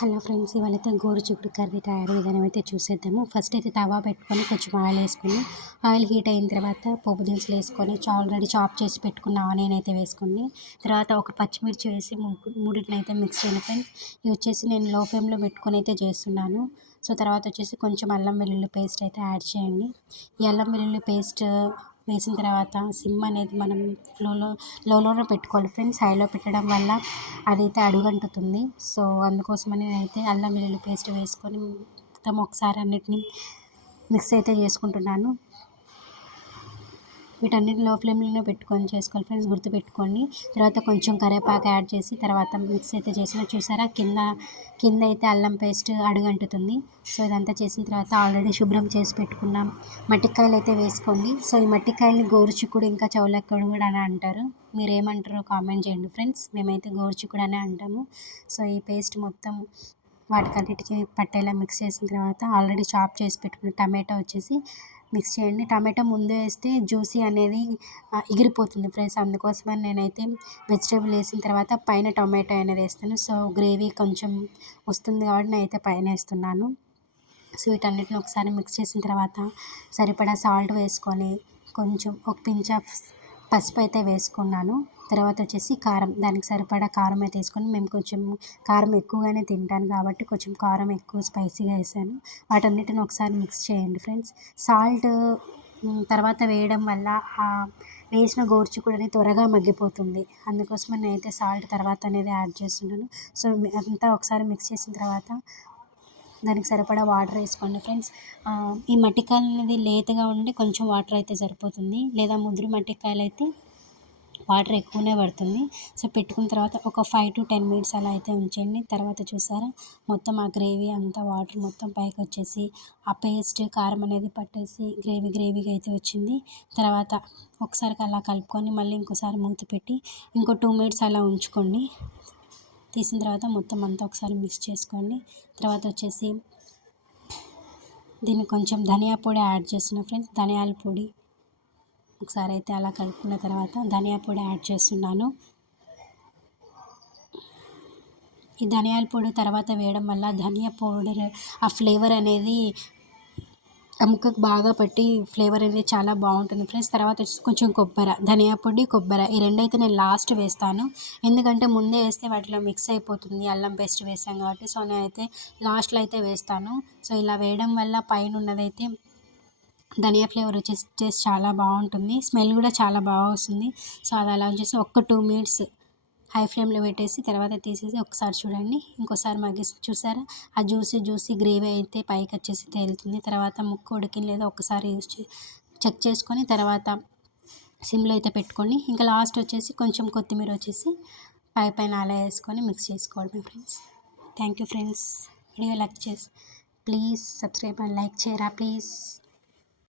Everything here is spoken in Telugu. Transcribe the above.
హలో ఫ్రెండ్స్, ఇవాళైతే గోరుచిక్కుడు కర్రీ తయారు విధానం అయితే చూసేద్దాము. ఫస్ట్ అయితే తవా పెట్టుకొని కొంచెం ఆయిల్ వేసుకొని, ఆయిల్ హీట్ అయిన తర్వాత పోపు దినుసులు వేసుకొని ఆల్రెడీ చాప్ చేసి పెట్టుకున్న ఆనియన్ అయితే వేసుకొని, తర్వాత ఒక పచ్చిమిర్చి వేసి మూడింటిని అయితే మిక్స్ చేయండి ఫ్రెండ్స్. ఇవి వచ్చేసి నేను లో ఫ్లేమ్లో పెట్టుకొని అయితే చేస్తున్నాను. సో తర్వాత వచ్చేసి కొంచెం అల్లం వెల్లుల్లి పేస్ట్ అయితే యాడ్ చేయండి. ఈ అల్లం వెల్లుల్లి పేస్ట్ వేసిన తర్వాత సిమ్ అనేది మనం లోలోనే పెట్టుకోవాలి ఫ్రెండ్స్. హైలో పెట్టడం వల్ల అదైతే అడుగంటుతుంది. సో అందుకోసమని నేనైతే అల్లం వెల్లుల్లి పేస్ట్ వేసుకొని మొత్తం ఒకసారి అన్నిటిని మిక్స్ అయితే చేసుకుంటున్నాను. వీటన్నిటిని లో ఫ్లేమ్లోనే పెట్టుకొని చేసుకోవాలి ఫ్రెండ్స్, గుర్తుపెట్టుకోండి. తర్వాత కొంచెం కరివేపాకు యాడ్ చేసి తర్వాత మిక్స్ అయితే చేసిన చూసారా, కింద అయితే అల్లం పేస్ట్ అడుగంటుతుంది. సో ఇదంతా చేసిన తర్వాత ఆల్రెడీ శుభ్రం చేసి పెట్టుకున్నాం మట్టికాయలు అయితే వేసుకోండి. సో ఈ మట్టికాయలని గోరుచిక్కుడు ఇంకా చౌలెక్కడు కూడా అని అంటారు. మీరు ఏమంటారో కామెంట్ చేయండి ఫ్రెండ్స్. మేమైతే గోరుచిక్కుడు అనే అంటాము. సో ఈ పేస్ట్ మొత్తం వాటికన్నిటికీ పట్టేలా మిక్స్ చేసిన తర్వాత ఆల్రెడీ చాప్ చేసి పెట్టుకున్న టమాటా వచ్చేసి మిక్స్ చేయండి. టమాటా ముందే వేస్తే జ్యూసీ అనేది ఎగిరిపోతుంది ఫ్రెండ్స్. అందుకోసమని నేనైతే వెజిటేబుల్ వేసిన తర్వాత పైన టమాటా అనేది వేస్తాను. సో గ్రేవీ కొంచెం వస్తుంది కాబట్టి నేనైతే పైన వేస్తున్నాను. సో వీటన్నిటిని ఒకసారి మిక్స్ చేసిన తర్వాత సరిపడా సాల్ట్ వేసుకొని కొంచెం ఒక పించ్ ఆఫ్ పసుపు అయితే వేసుకున్నాను. తర్వాత వచ్చేసి కారం, దానికి సరిపడా కారం అయితే వేసుకొని, మేము కొంచెం కారం ఎక్కువగానే తింటాను కాబట్టి కొంచెం కారం ఎక్కువ స్పైసీగా వేసాను. వాటన్నిటిని ఒకసారి మిక్స్ చేయండి ఫ్రెండ్స్. సాల్ట్ తర్వాత వేయడం వల్ల వేసిన గోరుచిక్కుడు అనేది త్వరగా మగ్గిపోతుంది. అందుకోసమని నేనైతే సాల్ట్ తర్వాత అనేది యాడ్ చేస్తున్నాను. సో అంతా ఒకసారి మిక్స్ చేసిన తర్వాత దానికి సరిపడా వాటర్ వేసుకోండి ఫ్రెండ్స్. ఈ మట్టికాయలు అనేది లేతగా ఉండి కొంచెం వాటర్ అయితే సరిపోతుంది, లేదా ముదురు మట్టికాయలు అయితే వాటర్ ఎక్కువనే పడుతుంది. సో పెట్టుకున్న తర్వాత ఒక 5 to 10 minutes అలా అయితే ఉంచండి. తర్వాత చూసారా, మొత్తం ఆ గ్రేవీ అంతా వాటర్ మొత్తం పైకి వచ్చేసి ఆ పేస్ట్ కారం అనేది పట్టేసి గ్రేవీగా అయితే వచ్చింది. తర్వాత ఒకసారి అలా కలుపుకొని మళ్ళీ ఇంకోసారి మూత పెట్టి ఇంకో 2 minutes అలా ఉంచుకోండి. తీసిన తర్వాత మొత్తం అంతా ఒకసారి మిక్స్ చేసుకోండి. తర్వాత వచ్చేసి దీన్ని కొంచెం ధనియా పొడి యాడ్ చేస్తున్నా ఫ్రెండ్స్. ధనియాల పొడి ఒకసారి అయితే అలా కలుపుకున్న తర్వాత ధనియా పొడి యాడ్ చేస్తున్నాను. ఈ ధనియాల పొడి తర్వాత వేయడం వల్ల ధనియా పౌడర్ ఆ ఫ్లేవర్ అనేది ఆ ముక్కకు బాగా పట్టి ఫ్లేవర్ అనేది చాలా బాగుంటుంది ఫ్రెండ్స్. తర్వాత వచ్చేసి కొంచెం ధనియా పొడి, కొబ్బరి ఈ రెండైతే నేను లాస్ట్ వేస్తాను. ఎందుకంటే ముందే వేస్తే వాటిలో మిక్స్ అయిపోతుంది, అల్లం పేస్ట్ వేసాం కాబట్టి. సో నేనైతే లాస్ట్లో అయితే వేస్తాను. సో ఇలా వేయడం వల్ల పైన ఉన్నదైతే ధనియా ఫ్లేవర్ వచ్చేసి టేస్ట్ చాలా బాగుంటుంది, స్మెల్ కూడా చాలా బాగా వస్తుంది. సో అది అలా వచ్చేసి ఒక 2 minutes హై ఫ్లేమ్లో పెట్టేసి తర్వాత తీసేసి ఒకసారి చూడండి, ఇంకోసారి మగ్గేసి చూసారా, ఆ జ్యూసీ గ్రేవీ అయితే పైకి వచ్చేసి తేలుతుంది. తర్వాత ముక్క ఉడికిన లేదా ఒకసారి చెక్ చేసుకొని తర్వాత సిమ్లో అయితే పెట్టుకోండి. ఇంకా లాస్ట్ వచ్చేసి కొంచెం కొత్తిమీర వచ్చేసి పైన అలా వేసుకొని మిక్స్ చేసుకోవడమే friends. Thank you friends. Video like చేసి ప్లీజ్ సబ్స్క్రైబ్ అండ్ లైక్ చేయరా ప్లీజ్.